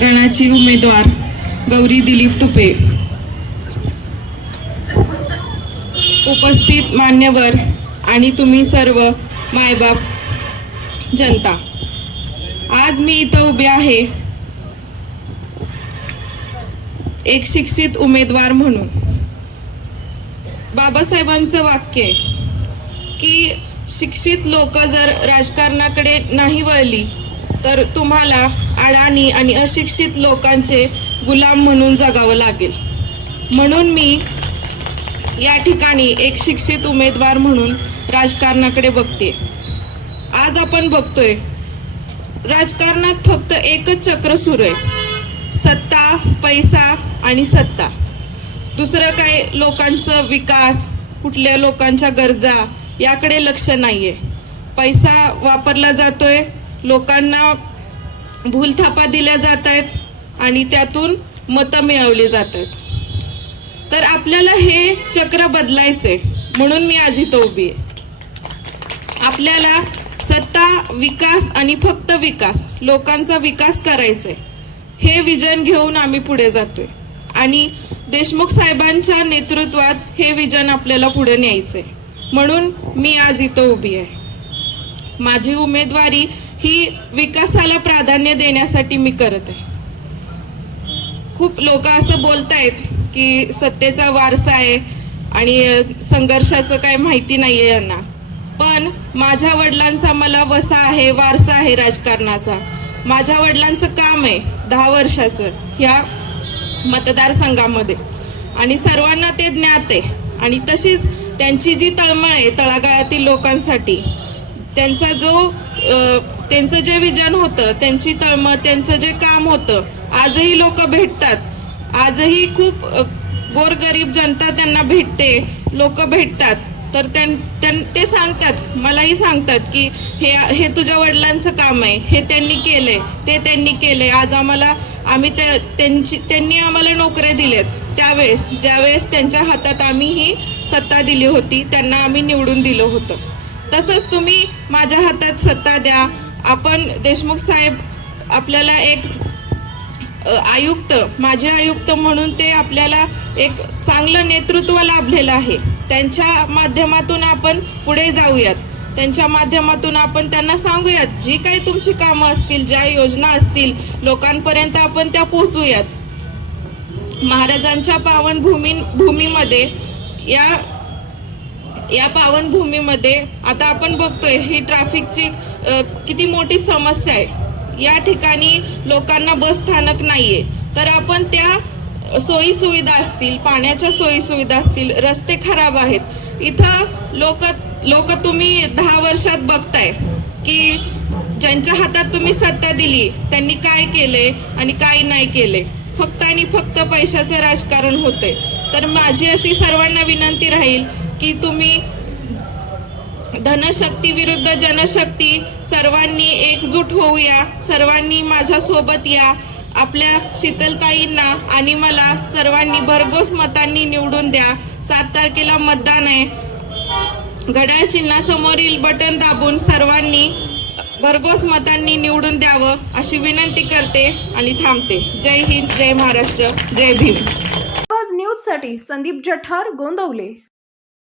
गणाची उमेदवार गौरी दिलीप तुपे. उपस्थित मान्यवर आणि तुम्ही सर्व मायबाप जनता. आज मी इथं उभे आहे. एक शिक्षित उमेदवार म्हणून. बाबासाहेबांचं वाक्य की शिक्षित लोक जर राजकारणाकडे नाही वळली तर तुम्हाला अडाणी आणि अशिक्षित लोकांचे गुलाम म्हणून जगावं लागेल. म्हणून मी या ठिकाणी एक शिक्षित उमेदवार म्हणून राजकारणाकडे बघते. आज आपण बघतोय राजकारणात फक्त एकच चक्र सुरू आहे. सत्ता पैसा आणि सत्ता. दुसरं काय लोकांचं विकास कुठल्या लोकांच्या गरजा याकडे लक्ष नाही आहे पैसा वापरला जातोय लोकांना भूलथापा दिल्या जात आहेत आणि त्यातून मतं मिळवली जात आहेत. तर आपल्याला हे चक्र बदलायचंय म्हणून मी आज इथं उभी आहे. आपल्याला सत्ता विकास आणि फक्त विकास लोकांचा विकास करायचा आहे हे विजन घेऊन आम्ही पुढे जातोय. आणि देशमुख साहेबांच्या नेतृत्वात हे विजन आपल्याला पुढे न्यायचंय. म्हणून मी आज इथं उभी आहे. माझी उमेदवारी ही विकासाला प्राधान्य देण्यासाठी मी करत आहे. खूप लोक असं बोलतायत की सत्तेचा वारसा आहे आणि संघर्षाचं काय माहिती नाही आहे यांना. पण माझ्या वडिलांचा मला वसा आहे वारसा आहे राजकारणाचा. माझ्या वडिलांचं काम आहे दहा वर्षाचं ह्या मतदारसंघामध्ये. आणि सर्वांना ते ज्ञात आहे. आणि तशीच त्यांची जी तळमळ आहे तळागाळातील लोकांसाठी त्यांचा जो त्यांचं जे विजन होतं त्यांची तळमळ त्यांचं जे काम होतं आजही लोक भेटतात. आजही खूप गोरगरीब जनता त्यांना भेटते लोक भेटतात. तर त्यां त्यां- ते सांगतात मलाही सांगतात की हे हे तुझ्या वडिलांचं काम आहे हे त्यांनी केलंय ते त्यांनी केलंय. आज आम्हाला आम्ही त्या त्यांची त्यांनी आम्हाला नोकऱ्या दिल्यात. त्यावेळेस ज्यावेळेस त्यांच्या हातात आम्ही ही सत्ता दिली होती त्यांना आम्ही निवडून दिलं होतं. तसंच तुम्ही माझ्या हातात सत्ता द्या. आपण देशमुख साहेब आपल्याला एक आयुक्त माझे आयुक्त म्हणून ते आपल्याला एक चांगलं नेतृत्व लाभलेलं आहे. त्यांच्या माध्यमातून आपण पुढे जाऊयात. त्यांच्या माध्यमातून आपण त्यांना सांगूयात जी काही तुमची कामं असतील ज्या योजना असतील लोकांपर्यंत आपण त्या पोहोचूयात. महाराजांच्या पावन भूमी भूमीमध्ये या या पावनभूमीमध्ये आता आपण बघतोय ही ट्रॅफिकची किती मोठी समस्या आहे. या ठिकाणी लोकांना बस स्थानक नाहीये. तर आपण त्या सोयी सुविधा असतील पाण्याच्या सोयी सुविधा असतील रस्ते खराब आहेत. इथं लोक लोक तुम्ही दहा वर्षात बघताय की ज्यांच्या हातात तुम्ही सत्ता दिली त्यांनी काय केले आणि काय नाही केले फक्त आणि फक्त पैशाचे राजकारण होते तर माझी अशी सर्वांना विनंती राहील की तुम्ही धनशक्ती विरुद्ध जनशक्ती सर्वांनी एकजूट होऊया सर्वांनी माझ्यासोबत या. आपल्या शीतलताईंना आणि मला सर्वांनी भरघोस मतांनी निवडून द्या. सात तारखेला मतदान आहे. घड्याळ चिन्हासमोरील बटन दाबून सर्वांनी भरघोस मतांनी निवडून द्यावं अशी विनंती करते आणि थांबते. जय हिंद जय महाराष्ट्र जय भीम. न्यूज न्यूजसाठी संदीप जठार गोंदवले.